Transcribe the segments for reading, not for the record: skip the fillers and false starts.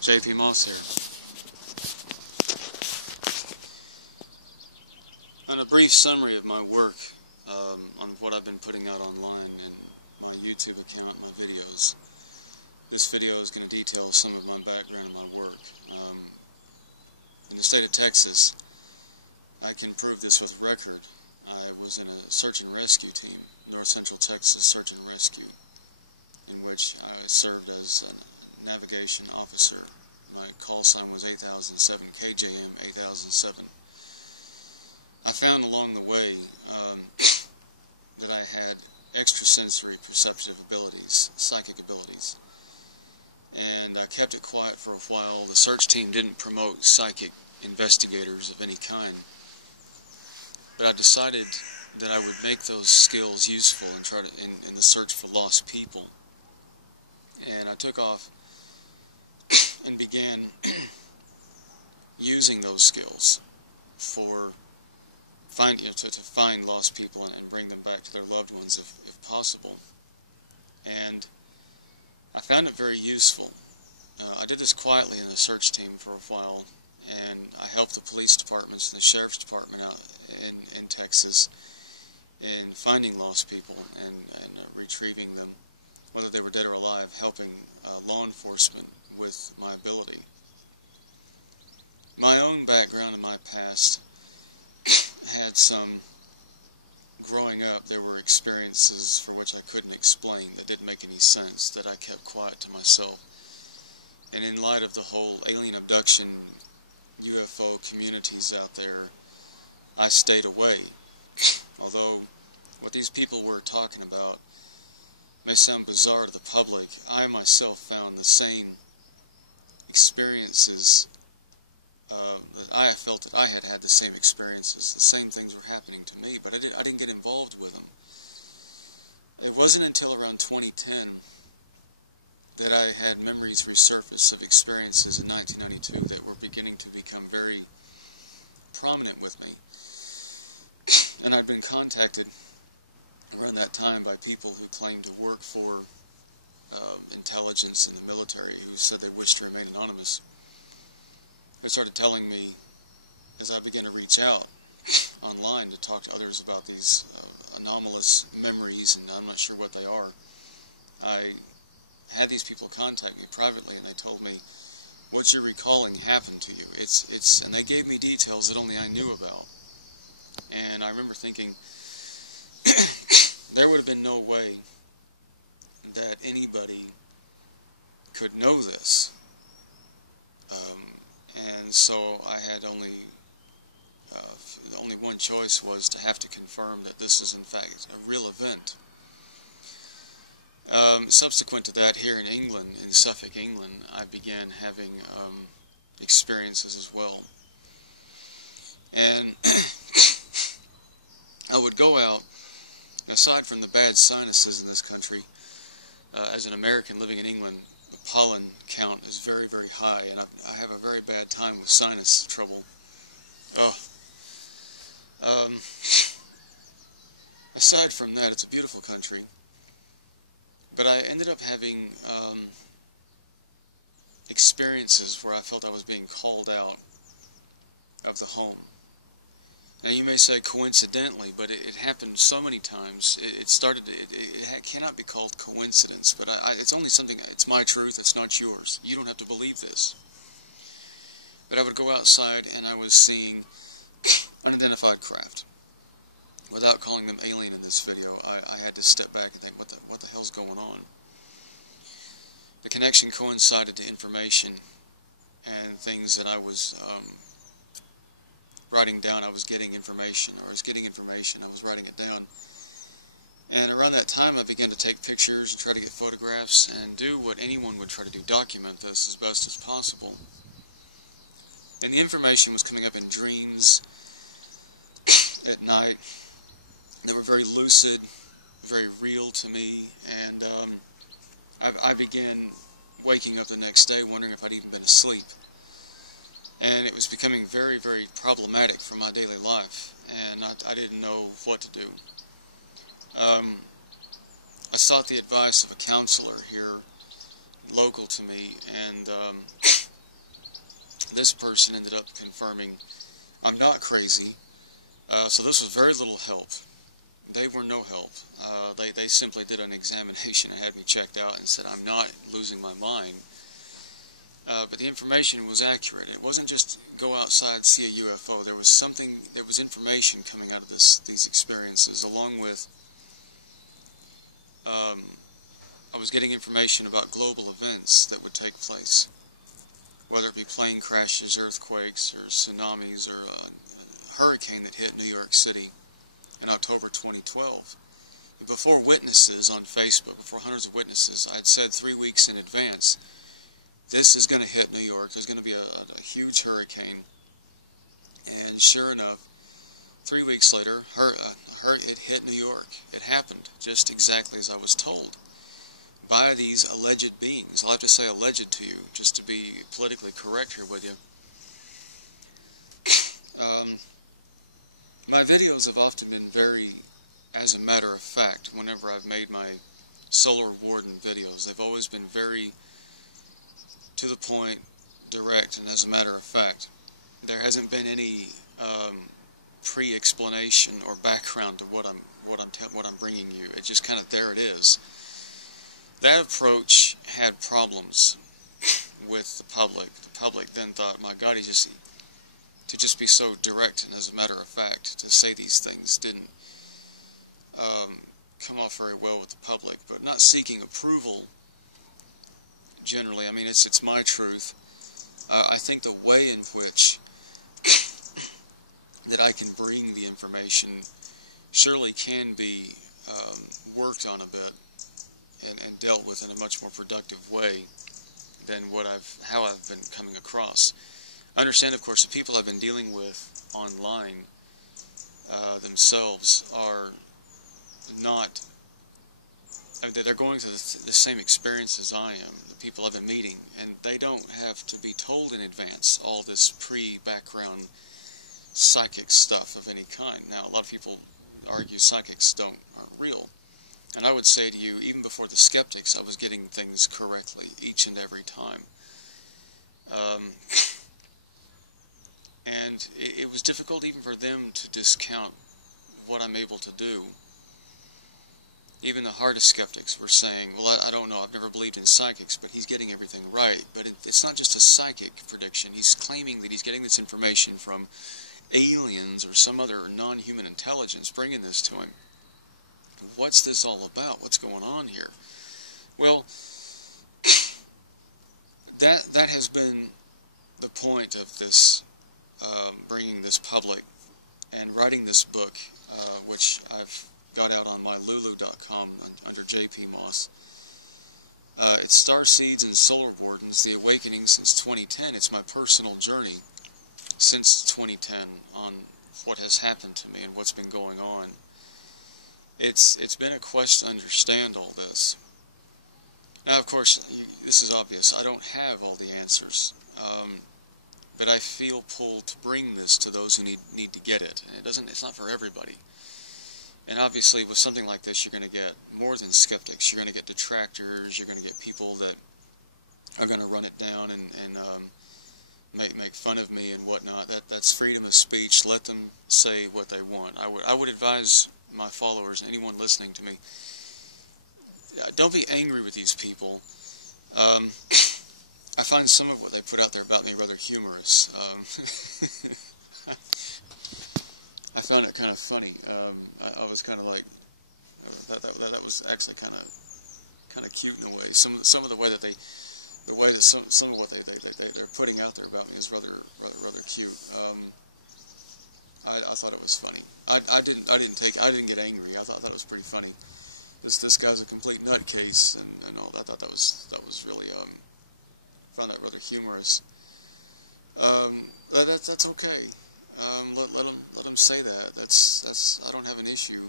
JP Moss here. And a brief summary of my work on what I've been putting out online in my YouTube account and my videos. This video is going to detail some of my background and my work. In the state of Texas, I can prove this with record. I was in a search and rescue team, North Central Texas Search and Rescue, in which I served as a navigation officer. My call sign was 8007, KJM 8007. I found along the way that I had extrasensory perceptive abilities, psychic abilities, and I kept it quiet for a while. The search team didn't promote psychic investigators of any kind, but I decided that I would make those skills useful and try to in the search for lost people. And I took off and began using those skills for to find lost people and bring them back to their loved ones if possible. And I found it very useful. I did this quietly in the search team for a while, and I helped the police departments and the sheriff's department out in Texas in finding lost people and retrieving them, whether they were dead or alive, helping law enforcement with my ability. My own background and my past had some, growing up, there were experiences for which I couldn't explain, that didn't make any sense, that I kept quiet to myself. And in light of the whole alien abduction, UFO communities out there, I stayed away. Although what these people were talking about may sound bizarre to the public, I myself found the same experiences. I felt that I had had the same experiences, the same things were happening to me, but I didn't get involved with them. It wasn't until around 2010 that I had memories resurface of experiences in 1992 that were beginning to become very prominent with me. And I'd been contacted around that time by people who claimed to work for intelligence in the military, who said they wished to remain anonymous. They started telling me, as I began to reach out online to talk to others about these anomalous memories, and I'm not sure what they are, I had these people contact me privately, and they told me, what you're recalling happened to you. And they gave me details that only I knew about. And I remember thinking, there would have been no way that anybody could know this. And so I had only one choice, was to have to confirm that this is in fact a real event. Subsequent to that, here in England, in Suffolk, England, I began having experiences as well. And I would go out, aside from the bad sinuses in this country, as an American living in England, the pollen count is very, very high, and I have a very bad time with sinus trouble. Aside from that, it's a beautiful country. But I ended up having experiences where I felt I was being called out of the home. Now you may say coincidentally, but it happened so many times. It cannot be called coincidence, but it's only something, it's my truth, it's not yours. You don't have to believe this. But I would go outside and I was seeing unidentified craft. Without calling them alien in this video, I had to step back and think, what the hell's going on? The connection coincided to information and things that I was writing down. I was getting information, I was writing it down. And around that time, I began to take pictures, try to get photographs, and do what anyone would try to do, document this as best as possible. And the information was coming up in dreams at night. They were very lucid, very real to me, and I began waking up the next day wondering if I'd even been asleep. And it was becoming very, very problematic for my daily life, and I didn't know what to do. I sought the advice of a counselor here, local to me, and this person ended up confirming I'm not crazy. So this was very little help. They were no help. They simply did an examination and had me checked out and said I'm not losing my mind. But the information was accurate. It wasn't just go outside, see a UFO. There was information coming out of these experiences, along with I was getting information about global events that would take place, whether it be plane crashes, earthquakes, or tsunamis, or a hurricane that hit New York City in October 2012. Before witnesses on Facebook, before hundreds of witnesses, I'd said 3 weeks in advance, this is going to hit New York. There's going to be a huge hurricane. And sure enough, 3 weeks later, it hit New York. It happened just exactly as I was told by these alleged beings. I'll have to say alleged to you, just to be politically correct here with you. My videos have often been very, as a matter of fact, whenever I've made my Solar Warden videos, they've always been very to the point, direct, and as a matter of fact. There hasn't been any pre-explanation or background to what I'm bringing you. It's just kind of there it is. That approach had problems with the public. The public then thought, my God, to just be so direct and as a matter of fact, to say these things didn't come off very well with the public. But not seeking approval, generally, I mean, it's my truth. I think the way in which that I can bring the information surely can be worked on a bit and dealt with in a much more productive way than how I've been coming across. I understand, of course, the people I've been dealing with online themselves are not, I mean, they're going through the same experience as I am, the people I've been meeting, and they don't have to be told in advance all this pre-background psychic stuff of any kind. Now, a lot of people argue psychics aren't real. And I would say to you, even before the skeptics, I was getting things correctly each and every time. And it was difficult even for them to discount what I'm able to do. Even the hardest skeptics were saying, well, I don't know, I've never believed in psychics, but he's getting everything right. But it's not just a psychic prediction. He's claiming that he's getting this information from aliens or some other non-human intelligence bringing this to him. What's this all about? What's going on here? Well, that has been the point of this, bringing this public and writing this book, which I've got out on mylulu.com under JP Moss. It's Star Seeds and Solar Wardens, The Awakening since 2010. It's my personal journey since 2010 on what has happened to me and what's been going on. It's been a quest to understand all this. Now, of course, this is obvious. I don't have all the answers, but I feel pulled to bring this to those who need to get it. And it's not for everybody. And obviously, with something like this, you're going to get more than skeptics. You're going to get detractors. You're going to get people that are going to run it down and make fun of me and whatnot. That's freedom of speech. Let them say what they want. I would advise my followers, anyone listening to me, don't be angry with these people. I find some of what they put out there about me rather humorous. I found it kind of funny. I was kind of like, that was actually kind of cute in a way. Some of the way that some of what they're putting out there about me is rather cute. I thought it was funny. I didn't get angry. I thought that was pretty funny. This guy's a complete nutcase and all that. I thought that was really found that rather humorous. That's okay. Let them say that. That's I don't have an issue.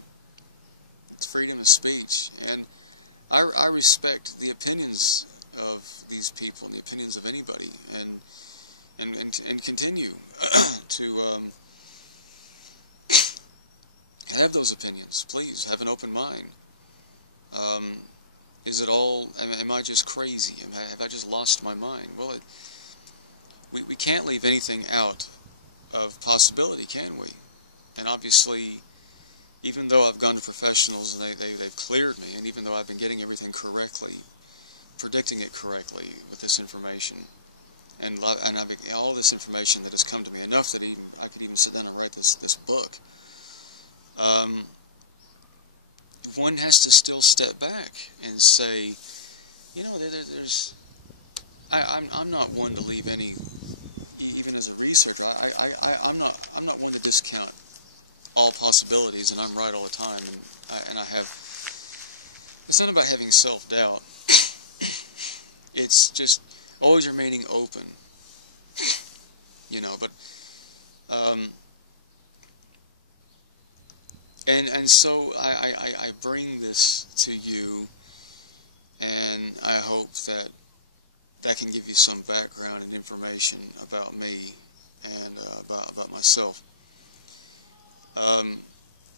It's freedom of speech, and I respect the opinions of these people and the opinions of anybody, and continue to have those opinions. Please have an open mind. Is it all? Am I just crazy? Have I just lost my mind? Well, we can't leave anything out of possibility, can we? And obviously, even though I've gone to professionals and they've cleared me, and even though I've been getting everything correctly, predicting it correctly with this information, and all this information that has come to me, enough that I could even sit down and write this book, one has to still step back and say, you know, I'm not one to leave any, even as a researcher, I'm not one to discount all possibilities, and I'm right all the time, and I have, it's not about having self-doubt, it's just always remaining open, you know, but, and so I bring this to you, and I hope that that can give you some background and information about me and about myself.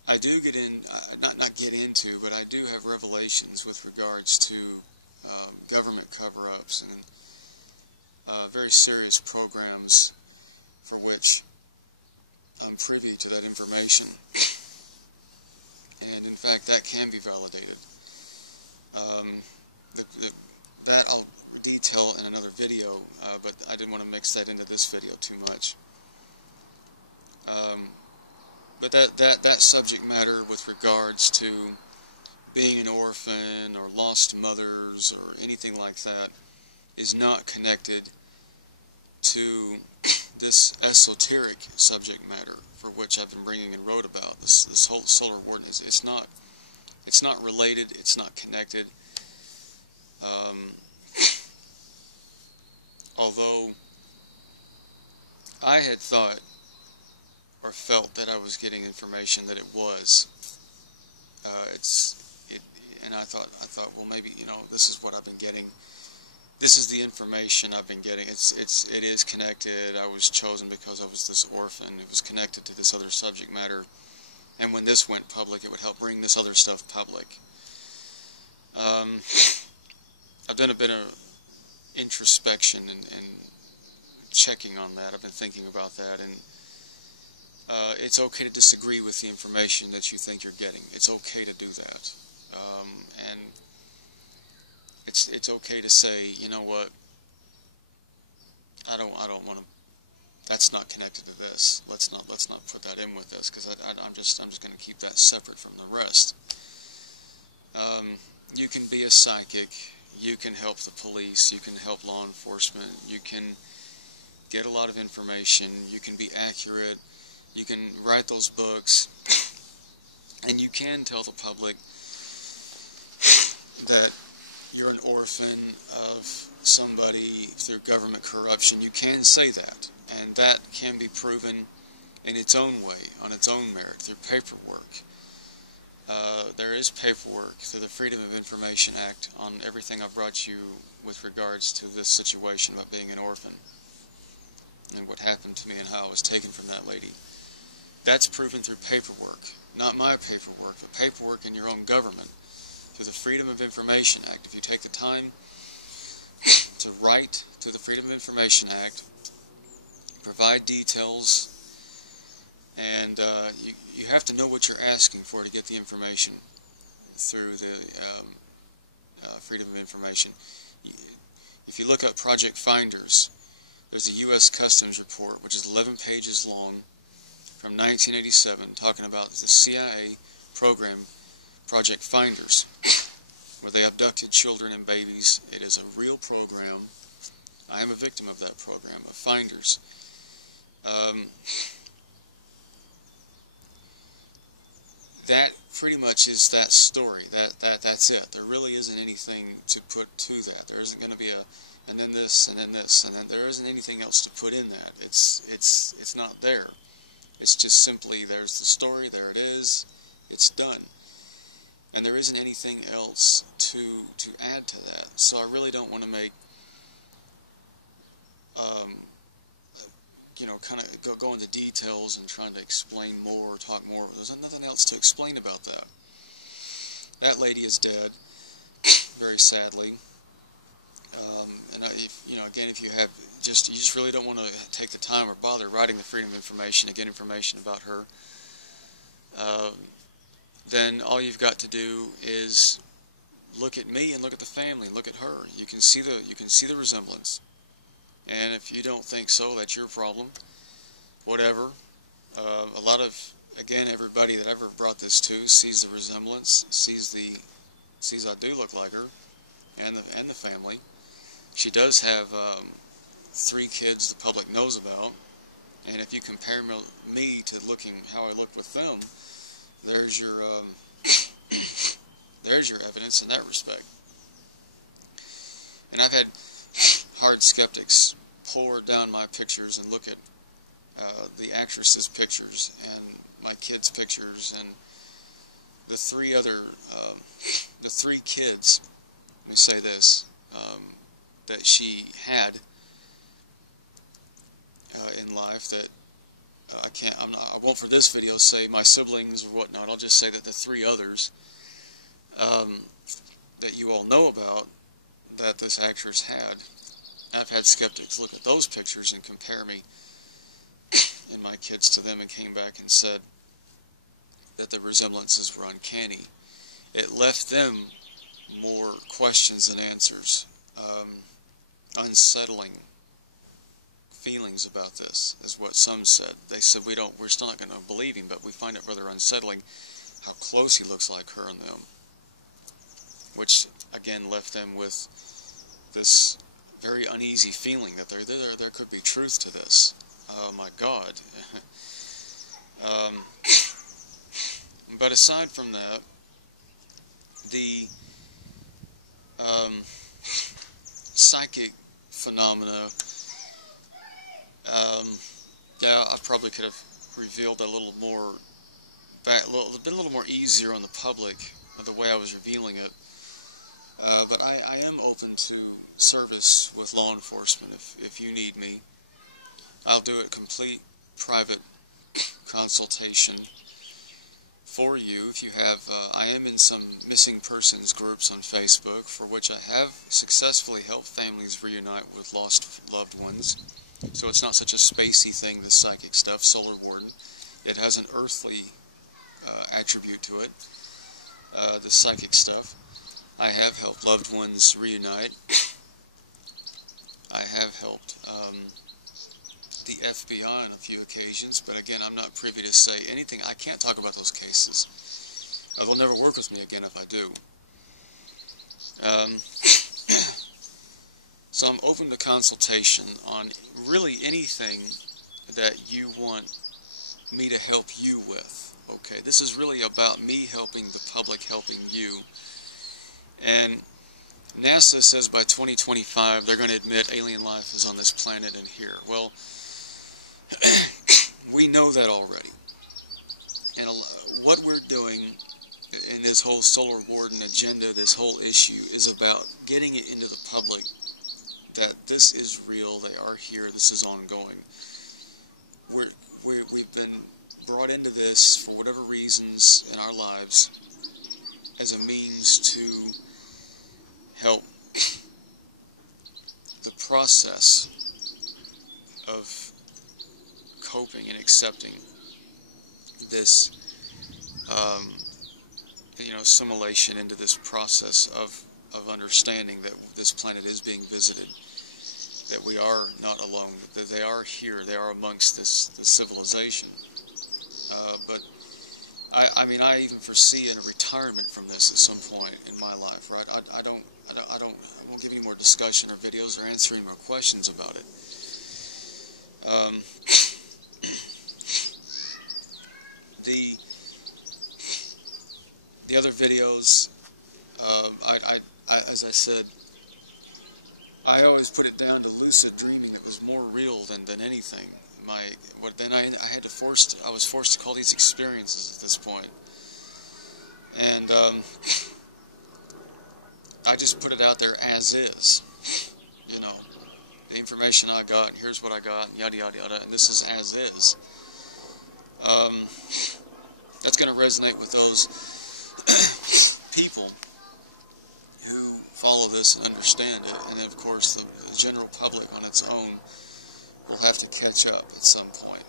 I do get in, not get into, but I do have revelations with regards to government cover-ups and very serious programs for which I'm privy to that information. And in fact, that can be validated. That I'll detail in another video, but I didn't want to mix that into this video too much. But that subject matter with regards to being an orphan or lost mothers or anything like that is not connected to this esoteric subject matter for which I've been bringing and wrote about. This whole Solar Wardens. It's not related. It's not connected. Although I had thought or felt that I was getting information that it was, and I thought, well, maybe, you know, this is what I've been getting. This is the information I've been getting. It is connected. I was chosen because I was this orphan. It was connected to this other subject matter, and when this went public, it would help bring this other stuff public. I've done a bit of introspection and checking on that. I've been thinking about that, and it's okay to disagree with the information that you think you're getting. It's okay to do that, and it's okay to say, you know what, I don't want to. That's not connected to this. Let's not put that in with this, because I'm just going to keep that separate from the rest. You can be a psychic. You can help the police. You can help law enforcement. You can get a lot of information. You can be accurate. You can write those books, and you can tell the public that you're an orphan of somebody through government corruption. You can say that, and that can be proven in its own way, on its own merit, through paperwork. There is paperwork through the Freedom of Information Act on everything I've brought you with regards to this situation about being an orphan and what happened to me and how I was taken from that lady. That's proven through paperwork, not my paperwork, but paperwork in your own government, through the Freedom of Information Act. If you take the time to write through the Freedom of Information Act, provide details, and you have to know what you're asking for to get the information through the Freedom of Information. If you look up Project Finders, there's a U.S. Customs report, which is 11 pages long, from 1987, talking about the CIA program, Project Finders, where they abducted children and babies. It is a real program. I am a victim of that program, of Finders. That pretty much is that story. That's it. There really isn't anything to put to that. There isn't going to be a, and then this, and then this, and then there isn't anything else to put in that. It's not there. It's just simply, there's the story, there it is, it's done. And there isn't anything else to add to that. So I really don't want to make, you know, kind of go into details and trying to explain more, talk more. There's nothing else to explain about that. That lady is dead, very sadly. And you know, again, if you have you just really don't want to take the time or bother writing the Freedom of Information to get information about her, then all you've got to do is look at me and look at the family and look at her. You can see the resemblance. And if you don't think so, that's your problem. Whatever. A lot of, again, everybody that ever brought this to sees the resemblance, sees I do look like her, and the family. She does have 3 kids the public knows about, and if you compare me to looking how I look with them, there's your there's your evidence in that respect. And I've had hard skeptics pour down my pictures and look at the actress's pictures and my kids' pictures and the 3 kids. Let me say this, that she had in life that I won't for this video say my siblings or whatnot. I'll just say that the 3 others that you all know about that this actress had. I've had skeptics look at those pictures and compare me and my kids to them and came back and said that the resemblances were uncanny. It left them more questions than answers, unsettling feelings about this, is what some said. They said, we're still not going to believe him, but we find it rather unsettling how close he looks like her and them, which again left them with this very uneasy feeling that there could be truth to this. Oh my God. But aside from that, the psychic phenomena, yeah, I probably could have revealed a little more, been a little more easier on the public the way I was revealing it. But I am open to service with law enforcement if you need me. I'll do a complete private consultation for you. If you have, I am in some missing persons groups on Facebook, for which I have successfully helped families reunite with lost loved ones. So it's not such a spacey thing, the psychic stuff, Solar Warden. It has an earthly attribute to it, the psychic stuff. I have helped loved ones reunite. I have helped the FBI on a few occasions, but again, I'm not privy to say anything. I can't talk about those cases. They'll never work with me again if I do. So I'm open to consultation on really anything that you want me to help you with. Okay, this is really about me helping the public, helping you. And NASA says by 2025 they're going to admit alien life is on this planet and here. Well, we know that already. And what we're doing in this whole Solar Warden agenda, this whole issue, is about getting it into the public that this is real, they are here, this is ongoing. We've been brought into this for whatever reasons in our lives as a means to help the process of coping and accepting this, assimilation into this process of understanding that this planet is being visited, that we are not alone, that they are here, they are amongst this civilization. But I mean, I even foresee a retirement from this at some point in my life, right? I won't give any more discussion or videos or answer any more questions about it. The other videos, as I said, I always put it down to lucid dreaming that was more real than anything. I was forced to call these experiences at this point. And I just put it out there as is. The information I got, and here's what I got, and yada yada yada, and this is as is. That's going to resonate with those people who, follow this and understand it, and then of course the general public on its own will have to catch up at some point.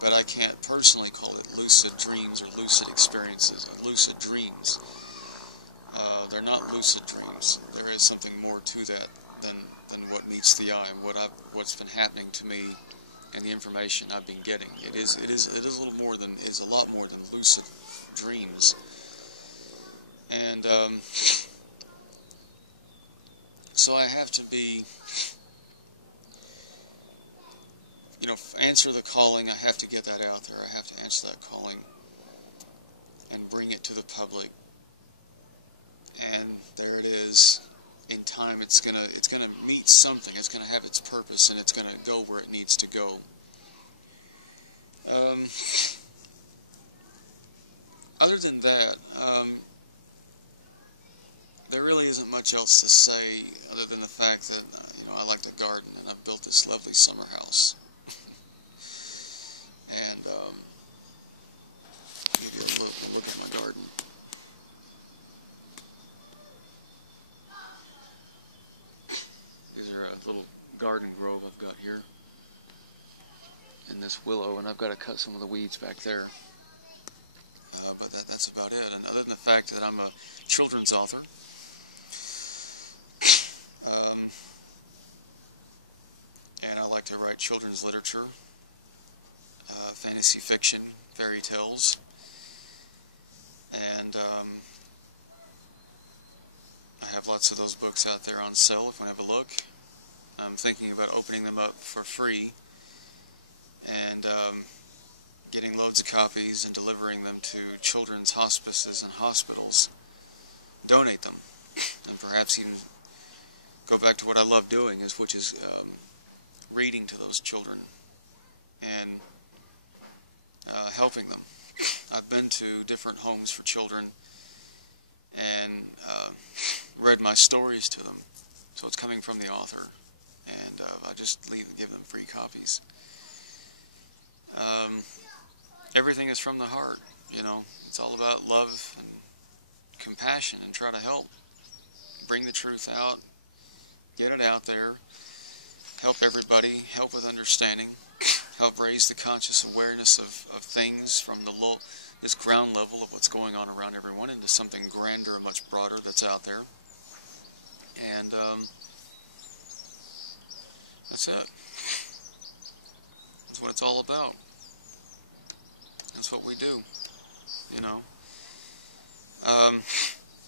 But I can't personally call it lucid dreams or lucid experiences. Lucid dreams. They're not lucid dreams. There is something more to that than what meets the eye and what's been happening to me and the information I've been getting. It is a lot more than lucid dreams. And so I have to be, answer the calling. I have to get that out there. I have to answer that calling and bring it to the public. And there it is. In time, it's gonna meet something. It's gonna have its purpose, and it's gonna go where it needs to go. Other than that, there really isn't much else to say other than the fact that I like to garden, and I've built this lovely summer house. And maybe a look at my garden. These are a little garden grove I've got here, and this willow, and I've got to cut some of the weeds back there. But that's about it. And other than the fact that I'm a children's author, and I like to write children's literature, fantasy fiction, fairy tales, and I have lots of those books out there on sale if you want to have a look. I'm thinking about opening them up for free and getting loads of copies and delivering them to children's hospices and hospitals. Donate them, and perhaps even go back to what I love doing, which is reading to those children and helping them. I've been to different homes for children and read my stories to them, so it's coming from the author, and I just give them free copies. Everything is from the heart, it's all about love and compassion, and try to help bring the truth out, get it out there, help everybody, help with understanding, help raise the conscious awareness of things from this ground level of what's going on around everyone into something grander, much broader that's out there. And that's it. That's what it's all about. That's what we do,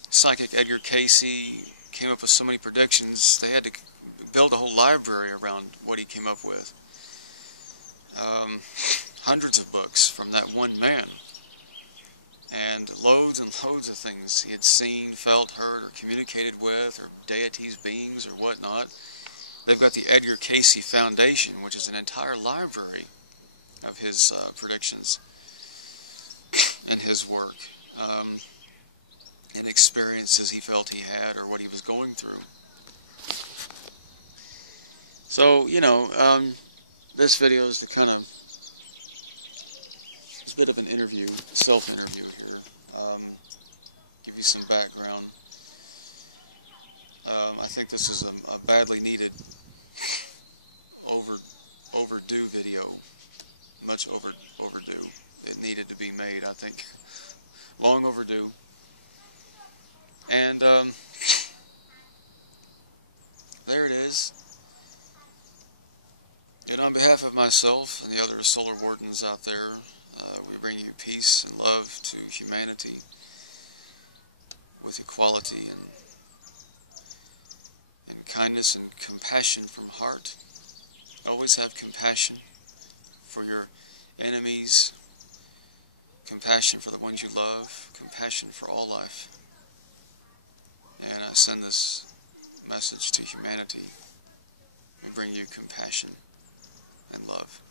Psychic Edgar Casey came up with so many predictions, they had to build a whole library around what he came up with. Hundreds of books from that one man, and loads of things he had seen, felt, heard, or communicated with, or deities, beings, or whatnot. They've got the Edgar Casey Foundation, which is an entire library of his predictions and his work, and experiences he felt he had, or what he was going through. So, this video is the it's a bit of an interview, a self-interview here. Give you some background. I think this is a badly needed, overdue video. Much overdue. It needed to be made, I think. Long overdue. And there it is. And on behalf of myself and the other Solar Wardens out there, we bring you peace and love to humanity with equality and kindness and compassion from heart. Always have compassion for your enemies, compassion for the ones you love, compassion for all life. And I send this message to humanity. We bring you compassion and love.